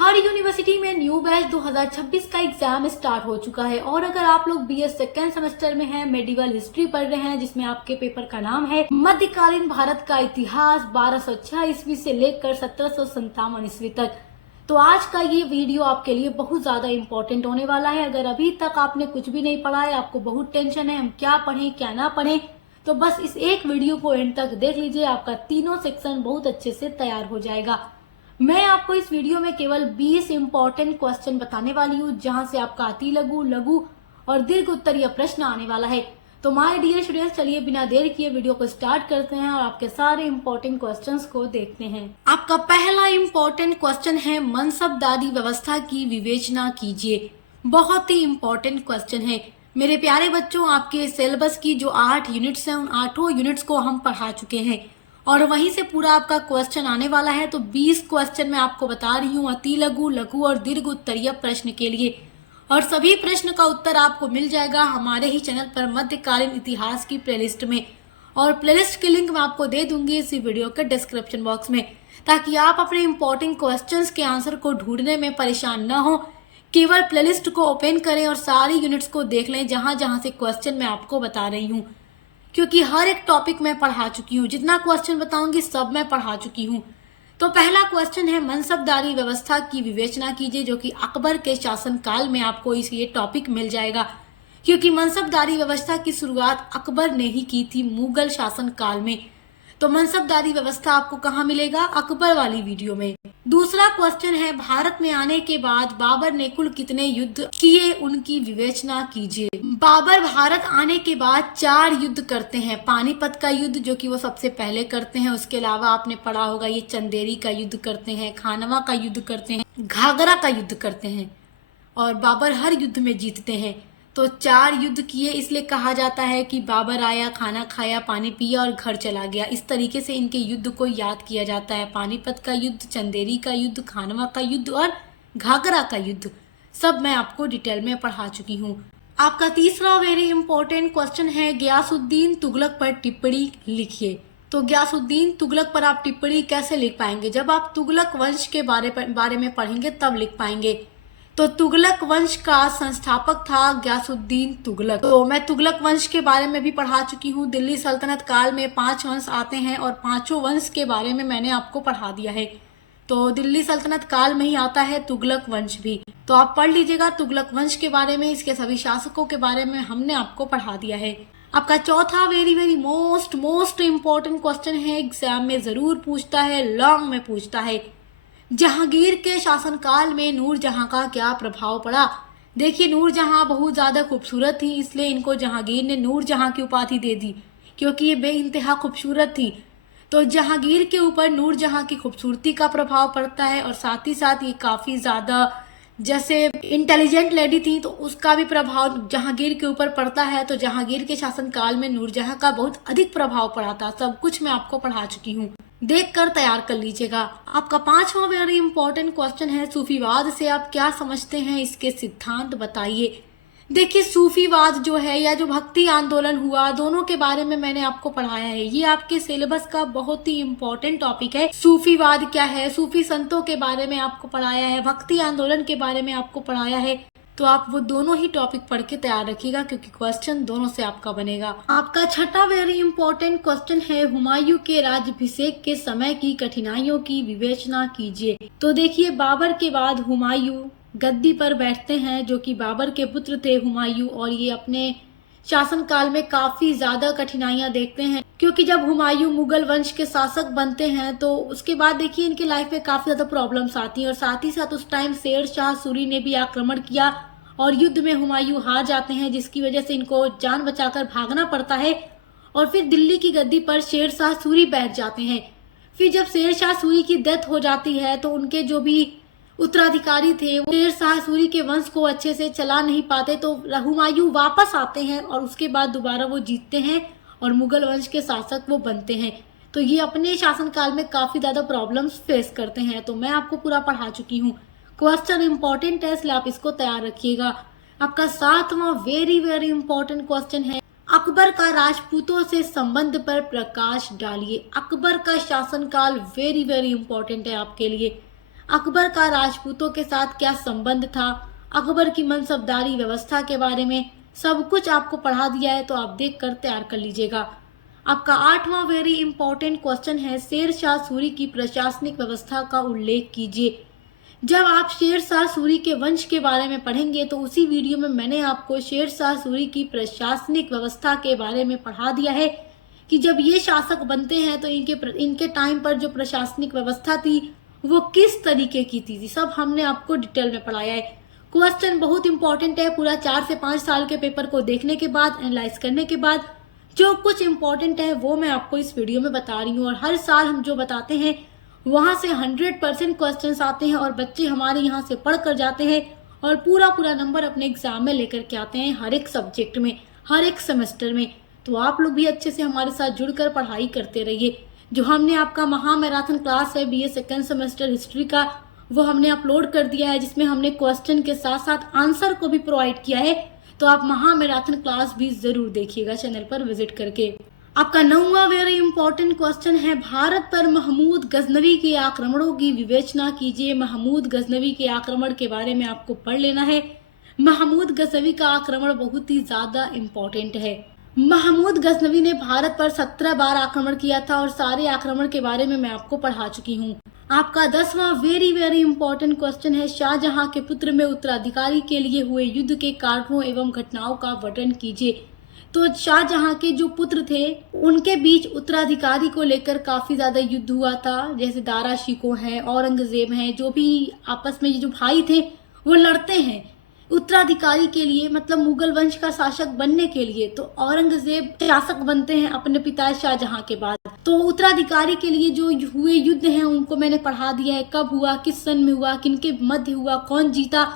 हर university में new batch 2026 का exam start हो चुका है और अगर आप लोग बीएस सेकेंड सेमेस्टर में हैं, मेडिवल हिस्ट्री पढ़ रहे हैं जिसमें आपके पेपर का नाम है मध्यकालीन भारत का इतिहास 1206 ईस्वी से लेकर 1757 ईस्वी तक, तो आज का ये वीडियो आपके लिए बहुत ज्यादा इम्पोर्टेंट होने वाला है। अगर अभी तक आपने कुछ भी नहीं पढ़ा है, आपको बहुत टेंशन है हम क्या पढ़ें क्या ना पढ़ें, तो बस इस एक वीडियो को एंड तक देख लीजिए, आपका तीनों सेक्शन बहुत अच्छे से तैयार हो जाएगा। मैं आपको इस वीडियो में केवल 20 इंपॉर्टेंट क्वेश्चन बताने वाली हूँ जहां से आपका अति लघु, लघु और दीर्घ उत्तरीय प्रश्न आने वाला है। तो माय डियर स्टूडेंट्स, चलिए बिना देर किए वीडियो को स्टार्ट करते हैं और आपके सारे इंपॉर्टेंट क्वेश्चंस को देखते हैं। आपका पहला इंपॉर्टेंट क्वेश्चन है मनसबदारी व्यवस्था की विवेचना कीजिए। बहुत ही इंपॉर्टेंट क्वेश्चन है मेरे प्यारे बच्चों। आपके सिलेबस की जो 8 यूनिट्स हैं उन 8 यूनिट्स को हम पढ़ा चुके हैं और वहीं से पूरा आपका क्वेश्चन आने वाला है। तो 20 क्वेश्चन मैं आपको बता रही हूँ अति लघु, लघु और दीर्घ उत्तरीय प्रश्न के लिए, और सभी प्रश्न का उत्तर आपको मिल जाएगा हमारे ही चैनल पर मध्यकालीन इतिहास की प्लेलिस्ट में, और प्लेलिस्ट की लिंक मैं आपको दे दूंगी इसी वीडियो के डिस्क्रिप्शन बॉक्स में, ताकि आप अपने इंपॉर्टेंट क्वेश्चंस के आंसर को ढूंढने में परेशान न हो। केवल प्लेलिस्ट को ओपन करें और सारी यूनिट्स को देख लें जहां जहां से क्वेश्चन मैं आपको बता रही हूँ, क्योंकि हर एक टॉपिक मैं पढ़ा चुकी हूँ। जितना क्वेश्चन बताऊंगी सब मैं पढ़ा चुकी हूँ। तो पहला क्वेश्चन है मनसबदारी व्यवस्था की विवेचना कीजिए, जो कि अकबर के शासन काल में आपको ये टॉपिक मिल जाएगा, क्योंकि मनसबदारी व्यवस्था की शुरुआत अकबर ने ही की थी मुगल शासन काल में। तो मनसबदारी व्यवस्था आपको कहाँ मिलेगा? अकबर वाली वीडियो में। दूसरा क्वेश्चन है भारत में आने के बाद बाबर ने कुल कितने युद्ध किए, उनकी विवेचना कीजिए। बाबर भारत आने के बाद 4 युद्ध करते हैं। पानीपत का युद्ध जो कि वो सबसे पहले करते हैं, उसके अलावा आपने पढ़ा होगा ये चंदेरी का युद्ध करते हैं, खानवा का युद्ध करते हैं, घाघरा का युद्ध करते हैं, और बाबर हर युद्ध में जीतते हैं। तो 4 युद्ध किए, इसलिए कहा जाता है कि बाबर आया, खाना खाया, पानी पिया और घर चला गया। इस तरीके से इनके युद्ध को याद किया जाता है। पानीपत का युद्ध, चंदेरी का युद्ध, खानवा का युद्ध और घाघरा का युद्ध, सब मैं आपको डिटेल में पढ़ा चुकी हूँ। आपका तीसरा वेरी इंपॉर्टेंट क्वेश्चन है गयासुद्दीन तुगलक पर टिप्पणी लिखिए। तो गयासुद्दीन तुगलक पर आप टिप्पणी कैसे लिख पाएंगे? जब आप तुगलक वंश के बारे में पढ़ेंगे तब लिख पाएंगे। तो तुगलक वंश का संस्थापक था गयासुद्दीन तुगलक। तो मैं तुगलक वंश के बारे में भी पढ़ा चुकी हूँ। दिल्ली सल्तनत काल में 5 वंश आते हैं और 5 वंश के बारे में मैंने आपको पढ़ा दिया है। तो दिल्ली सल्तनत काल में ही आता है तुगलक वंश भी, तो आप पढ़ लीजिएगा तुगलक वंश के बारे में। इसके सभी शासकों के बारे में हमने आपको पढ़ा दिया है। आपका चौथा वेरी मोस्ट इम्पोर्टेंट क्वेश्चन है, एग्जाम में जरूर पूछता है, लॉन्ग में पूछता है, जहांगीर के शासनकाल में नूरजहां का क्या प्रभाव पड़ा। देखिए नूरजहां बहुत ज्यादा खूबसूरत थी, इसलिए इनको जहांगीर ने नूरजहां की उपाधि दे दी, क्योंकि ये बेइंतहा खूबसूरत थी। तो जहांगीर के ऊपर नूरजहां की खूबसूरती का प्रभाव पड़ता है, और साथ ही साथ ये काफी ज्यादा जैसे इंटेलिजेंट लेडी थी तो उसका भी प्रभाव जहांगीर के ऊपर पड़ता है। तो जहांगीर के शासनकाल में नूरजहां का बहुत अधिक प्रभाव पड़ा था। सब कुछ मैं आपको पढ़ा चुकी हूँ, देख कर तैयार कर लीजिएगा। आपका 5वां वेरी इंपॉर्टेंट क्वेश्चन है सूफीवाद से आप क्या समझते हैं, इसके सिद्धांत बताइए। देखिए सूफीवाद जो है या जो भक्ति आंदोलन हुआ, दोनों के बारे में मैंने आपको पढ़ाया है। ये आपके सिलेबस का बहुत ही इम्पोर्टेंट टॉपिक है। सूफीवाद क्या है, सूफी संतों के बारे में आपको पढ़ाया है, भक्ति आंदोलन के बारे में आपको पढ़ाया है। तो आप वो दोनों ही टॉपिक पढ़ के तैयार रखिएगा, क्योंकि क्वेश्चन दोनों से आपका बनेगा। आपका छठा वेरी इंपॉर्टेंट क्वेश्चन है हुमायूं के राज्याभिषेक के समय की कठिनाइयों की विवेचना कीजिए। तो देखिए बाबर के बाद हुमायूं गद्दी पर बैठते हैं, जो कि बाबर के पुत्र थे हुमायूं, और ये अपने शासनकाल में काफी ज्यादा कठिनाइयां देखते हैं, क्योंकि जब हुमायूं मुगल वंश के शासक बनते हैं तो उसके बाद देखिए इनकी लाइफ में काफी ज्यादा प्रॉब्लम्स आती हैं, और साथ ही साथ उस टाइम शेर शाह सूरी ने भी आक्रमण किया और युद्ध में हुमायूं हार जाते हैं, जिसकी वजह से इनको जान बचाकर भागना पड़ता है, और फिर दिल्ली की गद्दी पर शेर शाह सूरी बैठ जाते हैं। फिर जब शेर शाह सूरी की डेथ हो जाती है तो उनके जो भी उत्तराधिकारी थे वो शेर शाह सूरी के वंश को अच्छे से चला नहीं पाते, तो हुमायूं वापस आते हैं और उसके बाद दोबारा वो जीतते हैं और मुगल वंश के शासक वो बनते हैं। तो ये अपने शासनकाल में काफी ज्यादा प्रॉब्लम्स फेस करते हैं। तो मैं आपको पूरा पढ़ा चुकी हूँ। क्वेश्चन इंपॉर्टेंट है, इसलिए आप इसको तैयार रखिएगा। आपका 7वां वेरी इंपॉर्टेंट क्वेश्चन है अकबर का राजपूतों से संबंध पर प्रकाश डालिए। अकबर का शासनकाल वेरी इंपॉर्टेंट है आपके लिए। अकबर का राजपूतों के साथ क्या संबंध था, अकबर की मनसबदारी व्यवस्था के बारे में सब कुछ आपको पढ़ा दिया है, तो आप देख कर तैयार कर लीजिएगा। आपका 8वां वेरी इंपॉर्टेंट क्वेश्चन है, शेर शाह सूरी की प्रशासनिक व्यवस्था का उल्लेख कीजिए। जब आप शेर शाह सूरी के वंश के बारे में पढ़ेंगे तो उसी वीडियो में मैंने आपको शेर शाह सूरी की प्रशासनिक व्यवस्था के बारे में पढ़ा दिया है कि जब ये शासक बनते हैं तो इनके टाइम पर जो प्रशासनिक व्यवस्था थी वो किस तरीके की थी, सब हमने आपको डिटेल में पढ़ाया है। क्वेश्चन बहुत इंपॉर्टेंट है, पूरा 4 से 5 साल के पेपर को देखने के बाद, एनालाइज करने के बाद जो कुछ इंपॉर्टेंट है वो मैं आपको इस वीडियो में बता रही हूँ। और हर साल हम जो बताते हैं वहां से 100% क्वेश्चंस आते हैं और बच्चे हमारे यहाँ से पढ़ कर जाते हैं और पूरा नंबर अपने एग्जाम में लेकर के आते हैं, हर एक सब्जेक्ट में, हर एक सेमेस्टर में। तो आप लोग भी अच्छे से हमारे साथ जुड़कर पढ़ाई करते रहिए। जो हमने आपका महा मैराथन क्लास है BA सेकेंड सेमेस्टर हिस्ट्री का, वो हमने अपलोड कर दिया है, जिसमें हमने क्वेश्चन के साथ साथ आंसर को भी प्रोवाइड किया है। तो आप महा मैराथन क्लास भी जरूर देखिएगा चैनल पर विजिट करके। आपका 9वां वेरी इंपॉर्टेंट क्वेश्चन है, भारत पर महमूद गजनवी के आक्रमणों की विवेचना कीजिए। महमूद गजनवी के आक्रमण के बारे में आपको पढ़ लेना है। महमूद गजनवी का आक्रमण बहुत ही ज्यादा इंपॉर्टेंट है। महमूद गजनवी ने भारत पर 17 बार आक्रमण किया था और सारे आक्रमण के बारे में मैं आपको पढ़ा चुकी हूँ। आपका 10वां वेरी इंपॉर्टेंट क्वेश्चन है, शाहजहां के पुत्र में उत्तराधिकारी के लिए हुए युद्ध के कारणों एवं घटनाओं का वर्णन कीजिए। तो शाहजहां के जो पुत्र थे उनके बीच उत्तराधिकारी को लेकर काफी ज्यादा युद्ध हुआ था, जैसे दारा शिकोह है, औरंगजेब हैं, जो भी आपस में ये जो भाई थे वो लड़ते हैं उत्तराधिकारी के लिए, मतलब मुगल वंश का शासक बनने के लिए। तो औरंगजेब शासक बनते हैं अपने पिता शाहजहां के बाद। तो उत्तराधिकारी के लिए जो हुए युद्ध हैं उनको मैंने पढ़ा दिया है, कब हुआ, किस सन में हुआ, किनके मध्य हुआ, कौन जीता,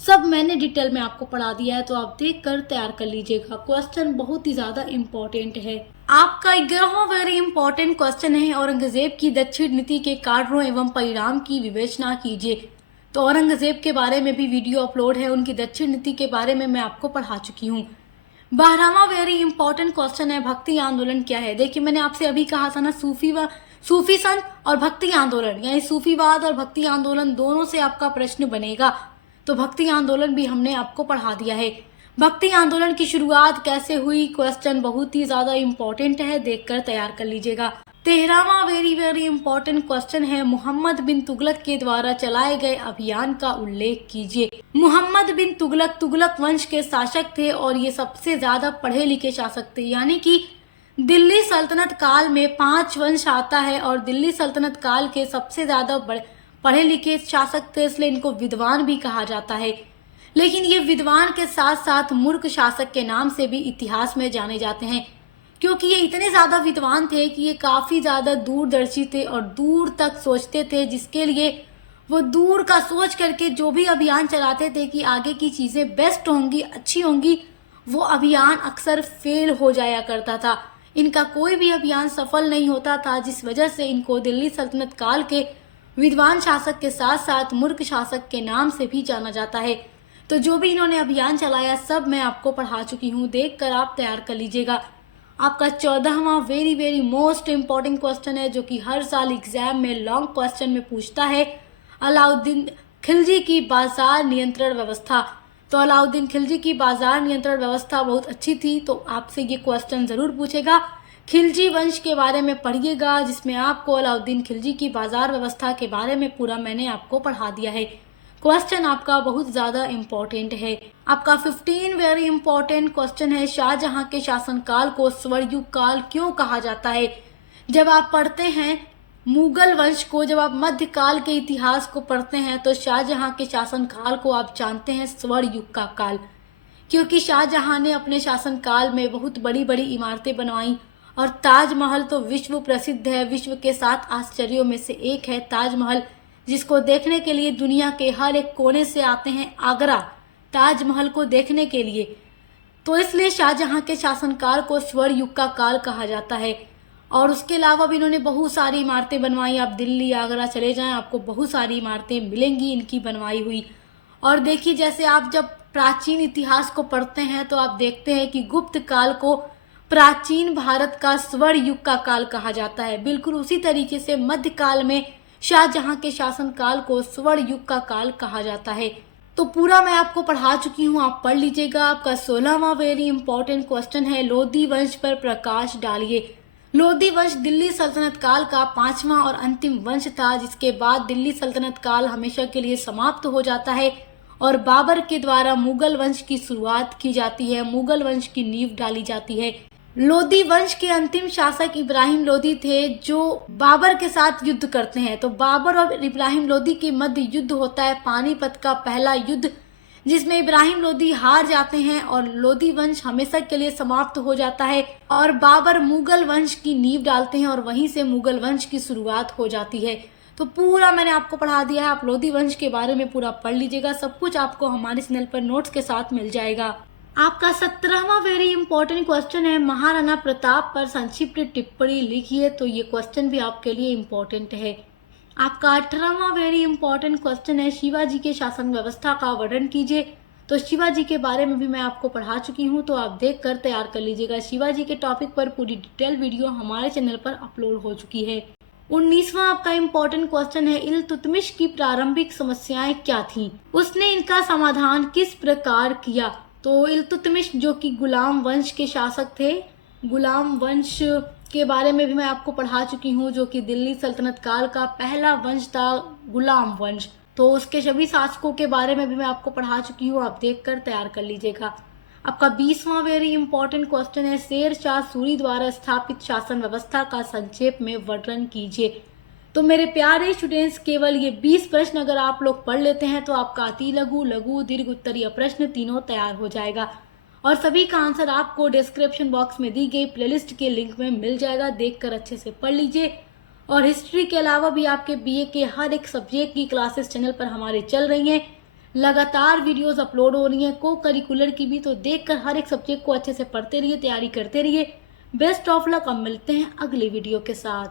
सब मैंने डिटेल में आपको पढ़ा दिया है। तो आप देख कर तैयार कर लीजिएगा, क्वेश्चन बहुत ही ज्यादा इंपॉर्टेंट है। आपका 11वां वेरी इंपॉर्टेंट क्वेश्चन है, औरंगजेब की दक्षिण नीति के कारणों एवं परिणाम की विवेचना कीजिए। तो औरंगजेब के बारे में भी वीडियो अपलोड है, उनकी दक्षिण नीति के बारे में मैं आपको पढ़ा चुकी हूँ। 12वां वेरी इंपॉर्टेंट क्वेश्चन है, भक्ति आंदोलन क्या है। देखिए मैंने आपसे अभी कहा था ना, सूफी संत और भक्ति आंदोलन, यानी सूफीवाद और भक्ति आंदोलन दोनों से आपका प्रश्न बनेगा। तो भक्ति आंदोलन भी हमने आपको पढ़ा दिया है। भक्ति आंदोलन की शुरुआत कैसे हुई, क्वेश्चन बहुत ही ज्यादा इंपॉर्टेंट है, देखकर तैयार कर लीजिएगा। 13वां वेरी इंपॉर्टेंट क्वेश्चन है, मोहम्मद बिन तुगलक के द्वारा चलाए गए अभियान का उल्लेख कीजिए। मोहम्मद बिन तुगलक वंश के शासक थे और ये सबसे ज्यादा पढ़े लिखे शासक थे, यानी कि दिल्ली सल्तनत काल में 5 वंश आता है और दिल्ली सल्तनत काल के सबसे ज्यादा पढ़े लिखे शासक थे, इसलिए इनको विद्वान भी कहा जाता है। लेकिन ये विद्वान के साथ साथ मूर्ख शासक के नाम से भी इतिहास में जाने जाते हैं, क्योंकि ये इतने ज्यादा विद्वान थे कि ये काफी ज्यादा दूरदर्शी थे और दूर तक सोचते थे, जिसके लिए वो दूर का सोच करके जो भी अभियान चलाते थे कि आगे की चीजें बेस्ट होंगी, अच्छी होंगी, वो अभियान अक्सर फेल हो जाया करता था। इनका कोई भी अभियान सफल नहीं होता था, जिस वजह से इनको दिल्ली सल्तनत काल के विद्वान शासक के साथ साथ मूर्ख शासक के नाम से भी जाना जाता है। तो जो भी इन्होंने अभियान चलाया सब मैं आपको पढ़ा चुकी हूँ, देख कर आप तैयार कर लीजिएगा। आपका 14वां वेरी मोस्ट इम्पॉर्टेंट क्वेश्चन है, जो कि हर साल एग्जाम में लॉन्ग क्वेश्चन में पूछता है, अलाउद्दीन खिलजी की बाजार नियंत्रण व्यवस्था। तो अलाउद्दीन खिलजी की बाजार नियंत्रण व्यवस्था बहुत अच्छी थी, तो आपसे ये क्वेश्चन जरूर पूछेगा। खिलजी वंश के बारे में पढ़िएगा, जिसमें आपको अलाउद्दीन खिलजी की बाजार व्यवस्था के बारे में पूरा मैंने आपको पढ़ा दिया है। क्वेश्चन आपका बहुत ज्यादा इंपॉर्टेंट है। आपका 15 वेरी इंपॉर्टेंट क्वेश्चन है, शाहजहां के शासनकाल को स्वर्णयुग काल क्यों कहा जाता है। जब आप पढ़ते हैं मुगल वंश को, जब आप मध्यकाल के इतिहास को पढ़ते हैं, तो शाहजहां के शासनकाल को आप जानते हैं स्वर्ण युग का काल, क्योंकि शाहजहां ने अपने शासनकाल में बहुत बड़ी बड़ी इमारतें बनवाई और ताजमहल तो विश्व प्रसिद्ध है, विश्व के 7 आश्चर्यों में से एक है ताजमहल, जिसको देखने के लिए दुनिया के हर एक कोने से आते हैं आगरा ताजमहल को देखने के लिए। तो इसलिए शाहजहां के शासनकाल को स्वर्ण युग का काल कहा जाता है। और उसके अलावा भी इन्होंने बहुत सारी इमारतें बनवाई, आप दिल्ली आगरा चले जाएं आपको बहुत सारी इमारतें मिलेंगी इनकी बनवाई हुई। और देखिए जैसे आप जब प्राचीन इतिहास को पढ़ते हैं तो आप देखते हैं कि गुप्त काल को प्राचीन भारत का स्वर्ण युग का काल कहा जाता है। बिल्कुल उसी तरीके से मध्यकाल में शाहजहां के शासनकाल को स्वर्ण युग का काल कहा जाता है। तो पूरा मैं आपको पढ़ा चुकी हूँ, आप पढ़ लीजिएगा। आपका 16वां वेरी इंपॉर्टेंट क्वेश्चन है, लोधी वंश पर प्रकाश डालिए। लोधी वंश दिल्ली सल्तनत काल का 5वां और अंतिम वंश था, जिसके बाद दिल्ली सल्तनत काल हमेशा के लिए समाप्त हो जाता है और बाबर के द्वारा मुगल वंश की शुरुआत की जाती है, मुगल वंश की नींव डाली जाती है। लोधी वंश के अंतिम शासक इब्राहिम लोधी थे, जो बाबर के साथ युद्ध करते हैं। तो बाबर और इब्राहिम लोधी के मध्य युद्ध होता है, पानीपत का पहला युद्ध, जिसमें इब्राहिम लोधी हार जाते हैं और लोधी वंश हमेशा के लिए समाप्त हो जाता है और बाबर मुगल वंश की नींव डालते हैं और वहीं से मुगल वंश की शुरुआत हो जाती है। तो पूरा मैंने आपको पढ़ा दिया है, आप लोधी वंश के बारे में पूरा पढ़ लीजिएगा। सब कुछ आपको हमारे चैनल पर नोट्स के साथ मिल जाएगा। आपका 17वां वेरी इंपॉर्टेंट क्वेश्चन है, महाराणा प्रताप पर संक्षिप्त टिप्पणी लिखिए। तो ये क्वेश्चन भी आपके लिए इम्पोर्टेंट है। आपका 18वां वेरी इंपॉर्टेंट क्वेश्चन है, शिवाजी के शासन व्यवस्था का वर्णन कीजिए। तो शिवाजी के बारे में भी मैं आपको पढ़ा चुकी हूँ, तो आप देख कर तैयार कर लीजिएगा। शिवाजी के टॉपिक पर पूरी डिटेल वीडियो हमारे चैनल पर अपलोड हो चुकी है। 19वां आपका इम्पोर्टेंट क्वेश्चन है, इल्तुतमिश की प्रारंभिक समस्याएं क्या थीं? उसने इनका समाधान किस प्रकार किया? तो इल्तुतमिश जो कि गुलाम वंश के शासक थे, गुलाम वंश के बारे में भी मैं आपको पढ़ा चुकी हूँ, जो कि दिल्ली सल्तनत काल का पहला वंश था, गुलाम वंश। तो उसके सभी शासकों के बारे में भी मैं आपको पढ़ा चुकी हूँ, आप देखकर तैयार कर लीजिएगा। आपका 20वां वेरी इंपॉर्टेंट क्वेश्चन है, शेर शाह सूरी द्वारा स्थापित शासन व्यवस्था का संक्षेप में वर्णन कीजिए। तो मेरे प्यारे स्टूडेंट्स, केवल ये 20 प्रश्न अगर आप लोग पढ़ लेते हैं तो आपका अति लघु, लघु, दीर्घ, उत्तरीय प्रश्न तीनों तैयार हो जाएगा और सभी का आंसर आपको डिस्क्रिप्शन बॉक्स में दी गई प्लेलिस्ट के लिंक में मिल जाएगा। देखकर अच्छे से पढ़ लीजिए। और हिस्ट्री के अलावा भी आपके बीए के हर एक सब्जेक्ट की क्लासेस चैनल पर हमारे चल रही हैं, लगातार वीडियोस अपलोड हो रही हैं, को करिकुलर की भी। तो देखकर हर एक सब्जेक्ट को अच्छे से पढ़ते रहिए, तैयारी करते रहिए। Best of luck. अब मिलते हैं अगली वीडियो के साथ।